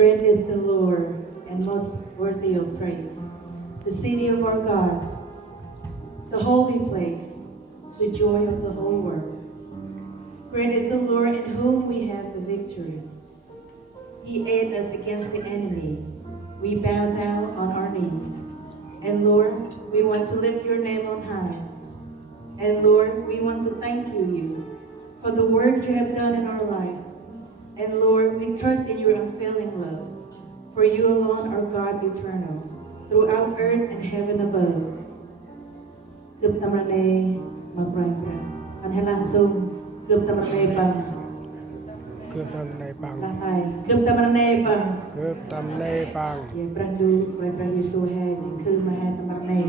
Great is the Lord, and most worthy of praise. The city of our God, the holy place, the joy of the whole world. Great is the Lord, in whom we have the victory. He aided us against the enemy. We bow down on our knees. And Lord, we want to lift your name on high. And Lord, we want to thank you for the work you have done in our life. And Lord, we trust in your unfailing love. For you alone are God eternal, throughout earth and heaven above. Cướp tâm ra nê mặc rành ra. Anh hãy lan xung. Cướp tâm ra nê bằng. Cướp tâm này bằng. Là thầy. Cướp tâm ra nê bằng. Cướp tâm này bằng. Vậy Prang Du, Prang Prang Giêsu hè, chỉ khư mà hè tâm ra nê.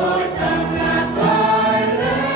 Ôi tâm lạc bài lên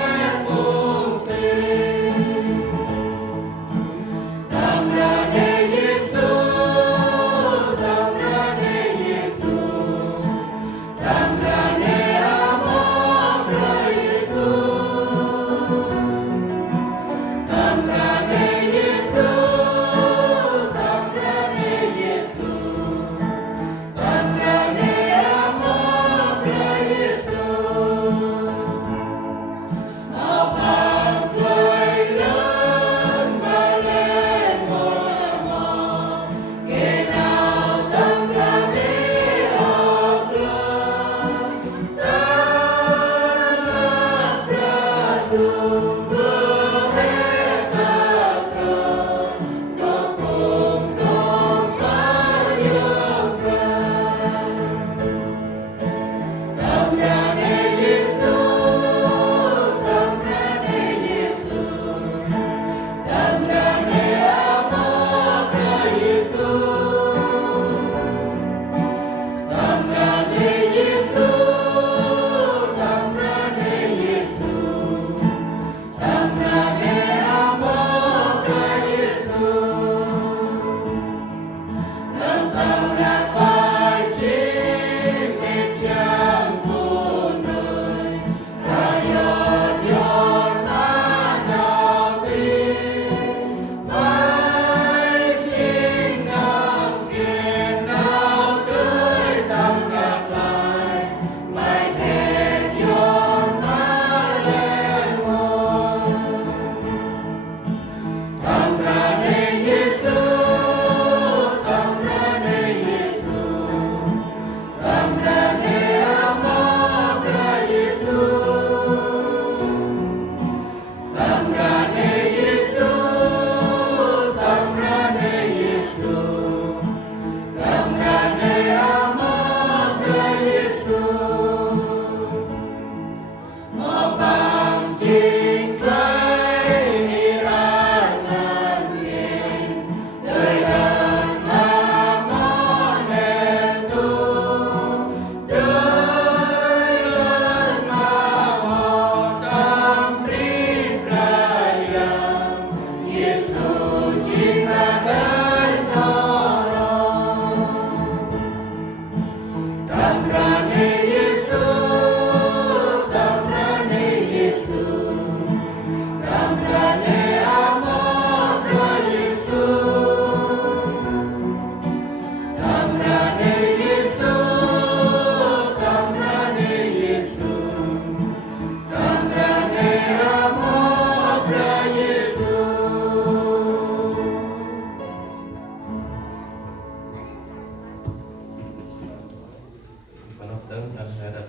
đơn anh hay đặt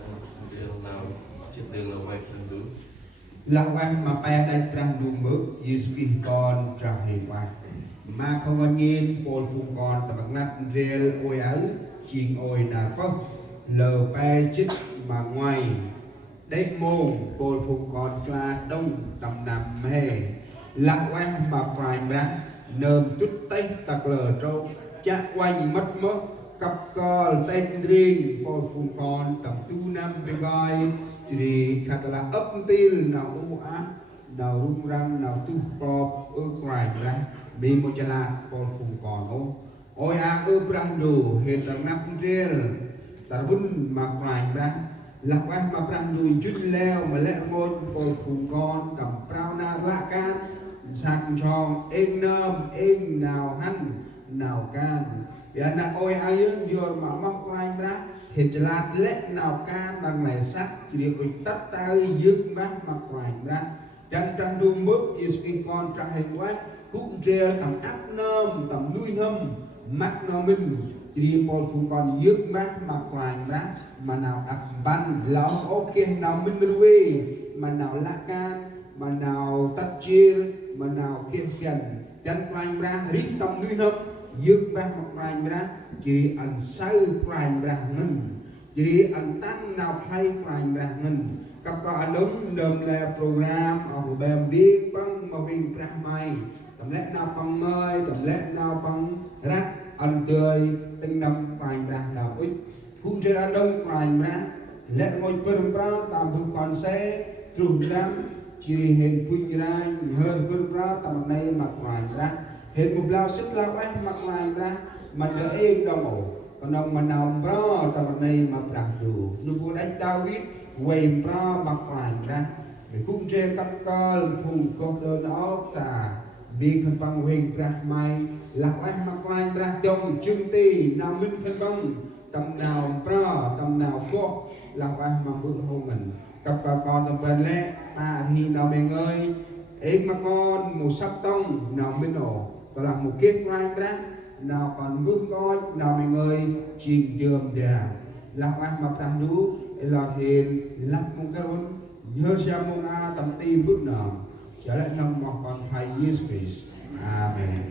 điều nào chỉ tiền là vậy phần đúng Lawan mapaya dai trăng đùm mực Yesu con trăng hình quan mà không có nhìn bồn phùng con tầm ngắt rêu ôi áo chiên ôi nà có lờ bay chích mà ngoài đấy môn bồn phùng con tra đông tầm nằm hề lạc quan mà phải rắn nơm chút tay tạc lờ trâu chắc quanh mất mất cặp cờ tên riêng bồn phùng con tầm tu năm về gọi thì khát là ấp tiêu nào u á nào rung răng nào tu cọp ơ quài ra bị một chả là bồn phùng con ô ôi à ơ prang đồ hiện đang nắp riêng ta vun mà quài ra lạc quan mà prang đồ chút leo mà lẽ môn bồn phùng con cầm prao na lạ can sang tròn ên nơm ên nào hăn nào can ya na ôi ai vừa mà mắc quài ra hiện chả là lẽ nào can bằng này sắc chỉ được tắt tay dưng bác mà quài ra chẳng trang đuông mức Yesu con trang hình quái hút rêu tầm áp nơm tầm nuôi nâm mắt nó mình chỉ một phụ còn dứt bác mà quài ra mà nào áp bắn lão ok nào mình ruê mà nào lạ can mà nào tắt chia mà nào kia khen chẳng quài ra rít tầm nuôi nâm dứt bác mà quài ra chỉ ăn say quài ra ngân chỉ ăn tăng nào hay quài ra ngân các bạn đúng đầm là program ở bên biết bằng mà viên mai tầm lẽ nào bằng mơi tầm lẽ nào bằng rác ăn tươi tinh năm vài ra nào ít cũng sẽ ăn đông vài ra lẽ ngồi bơm ra tạm thuộc còn xe trùng lắm chỉ hiện quỳnh ra hơn bơm ra tầm này mặc vài ra hiện một lao sức lao anh mặc vài ra mà đỡ êm đồng ổ còn ông mà nào bro tầm này mà đặt đủ nó vừa đánh David quay bro mặc vài ra để cũng trên các con phùng con đơn áo cả vì phần bằng hình ra mai lạc anh mặc vài ra đồng chương tì nào minh phần bằng tầm nào bro tầm nào có lạc anh mà bước hôn mình các con tầm bên lẽ thì nào mình ơi ấy mà con một sắp tông nào minh nổ và là một kết vang ra nào còn bước con nào mình ơi trình trường đà lạc anh mà tăng đú là hiền lắp một cái rốn nhớ xem mong a tầm tim bước nào trở lại năm một con thầy Jesus Christ. Amen.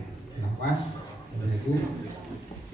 Lạc anh.